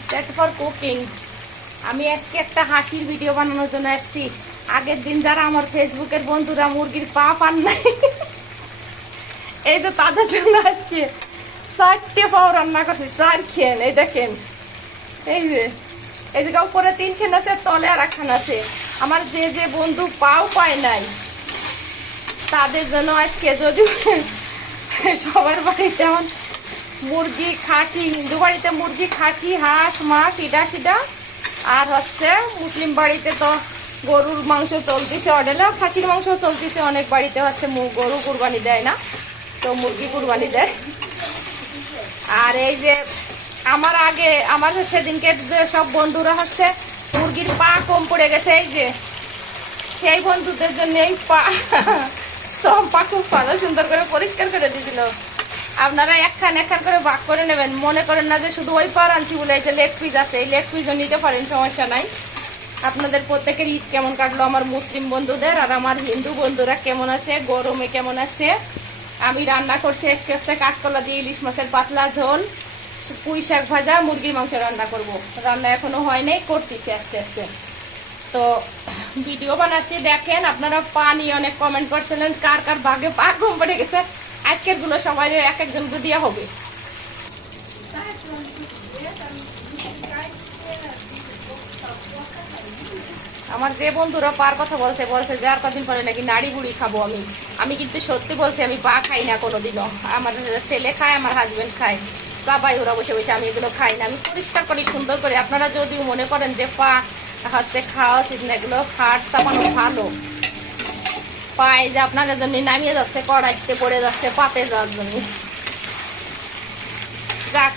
Start for cooking. আমি আজকে একটা হাসির ভিডিও বানানোর জন্য আসছি। আগের দিন যারা আমার ফেসবুকের বন্ধুরা মুরগির পা পান নাই, এই যে তাদের জন্য আজকে 4টে পাও রান্না করছি। 4 খেন, এই দেখেন, এই যে এই যে উপরে 3 খেন আছে, তলে আর 1 খান আছে। আমার যে যে বন্ধু পাও পায় নাই তাদের জন্য আজকে, যদি সবার বাড়িতে এমন মুরগি খাসি, হিন্দু বাড়িতে মুরগি খাসি হাঁস মাছ ইটা সিটা, আর হচ্ছে মুসলিম বাড়িতে তো গরুর মাংস চলতেছে, অডেলা খাসির মাংস চলতেছে। অনেক বাড়িতে হচ্ছে গরু কুরবানি দেয় না, তো মুরগি কুরবানি দেয়। আর এই যে আমার আগে আমার সেদিনকে যে সব বন্ধুরা হচ্ছে মুরগির পা কম পড়ে গেছে, এই যে সেই বন্ধুদের জন্য এই পা সব পা খুব ভালো সুন্দর করে পরিষ্কার করে দিয়েছিল। আপনারা একখান একখান করে ভাগ করে নেবেন, মনে করেন না যে শুধু ওই পা আনছি বলে। এই যে লেগ পিস আছে, এই লেগ পিসও নিতে পারেন, সমস্যা নাই। আপনাদের প্রত্যেকের ঈদ কেমন কাটলো, আমার মুসলিম বন্ধুদের আর আমার হিন্দু বন্ধুরা কেমন আছে, গরমে কেমন আছে। আমি রান্না করছি আজকে হচ্ছে কাঁচকলা দিয়ে ইলিশ মাছের পাতলা ঝোল, পুঁই শাক ভাজা, মুরগির মাংস রান্না করব। রান্না এখনো হয় নাই, করতেছি আস্তে আস্তে। তো ভিডিও বানাচ্ছি দেখেন। আপনারা পা নিয়ে অনেক কমেন্ট করছিলেন, কার কার ভাগে পা কম পড়ে গেছে। আজকের গুলো সবাই এক একজনকে দেওয়া হবে। আমার যে বন্ধুরা পার কথা বলছে বলছে যে আর কদিন পরে নাকি নাড়ি বুড়ি খাবো। আমি কিন্তু সত্যি বলছি, আমি পা খাই না কোনোদিনও। আমার ছেলে খায়, আমার হাজবেন্ড খায়, সবাই ওরা বসে বসে, আমি এগুলো খাই না। আমি পরিষ্কার করি সুন্দর করে। আপনারা যদি মনে করেন যে পা হচ্ছে খাওয়া উচিত না, এগুলো হাট চাপানো ভালো। পায়ে যে আপনাদের জন্য নামিয়ে যাচ্ছে, কড়াইতে পড়ে যাচ্ছে পাতে যাওয়ার জন্য। যাক,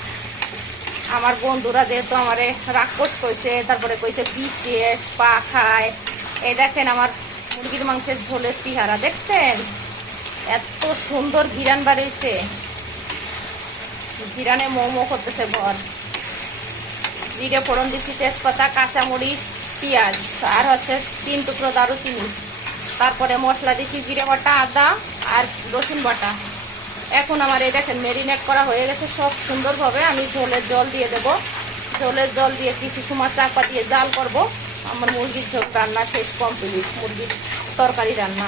আমার বন্ধুরা যেহেতু আমারে রাক্ষস কইছে, তারপরে কইছে বিশেষ পা খায়। এই দেখেন আমার মুরগির মাংসের ঝোলের চেহারা দেখছেন, এত সুন্দর ঘিরান বাড়িয়েছে, ঘিরানে মোমো করতেছে ঘর। জিরে ফোড়ন দিচ্ছি, তেজপাতা, কাঁচামরিচ, পেঁয়াজ, আর হচ্ছে 3 টুকরো দারুচিনি। তারপরে মশলা দিচ্ছি জিরে বাটা, আদা আর রসুন বাটা। এখন আমার এই দেখেন ম্যারিনেট করা হয়ে গেছে সব সুন্দরভাবে। আমি ঝোলের জল দিয়ে দেব। ঝোলের জল দিয়ে কিছু সময় চাপা দিয়ে জাল করব। আমার মুরগির ঝোল রান্না শেষ, কমপ্লিট। মুরগির তরকারি রান্না।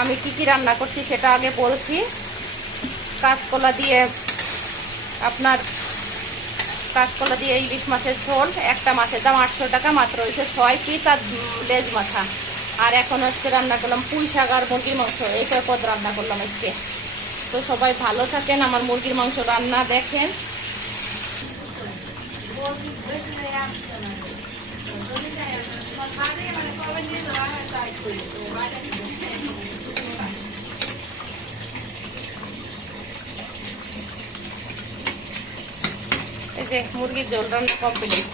আমি কি কি রান্না করছি সেটা আগে বলছি। কাঁচকলা দিয়ে কাঁচকলা দিয়ে ইলিশ মাছের ঝোল, একটা মাছের দাম 800 টাকা মাত্র, হয়েছে 6 পিস আর লেজ মাথা। আর এখন হচ্ছে রান্না করলাম পুঁই শাক আর মুরগির মাংস, এই পদ রান্না করলাম আজকে। তো সবাই ভালো থাকেন, আমার মুরগির মাংস রান্না দেখেন। এই যে মুরগির ঝোল রান্না কমপ্লিট।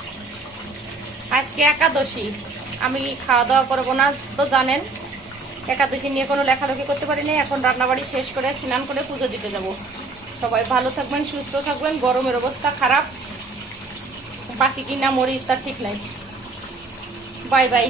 আজকে একাদশী, আমি খাওয়া দাওয়া করবো না তো জানেন। একাদশী নিয়ে কোনো লেখালেখি করতে পারিনি। এখন রান্নাবাড়ি শেষ করে স্নান করে পুজো দিতে যাব। সবাই ভালো থাকবেন, সুস্থ থাকবেন। গরমের অবস্থা খারাপ, বাসি কিনা মরি তার ঠিক নাই। Bye bye.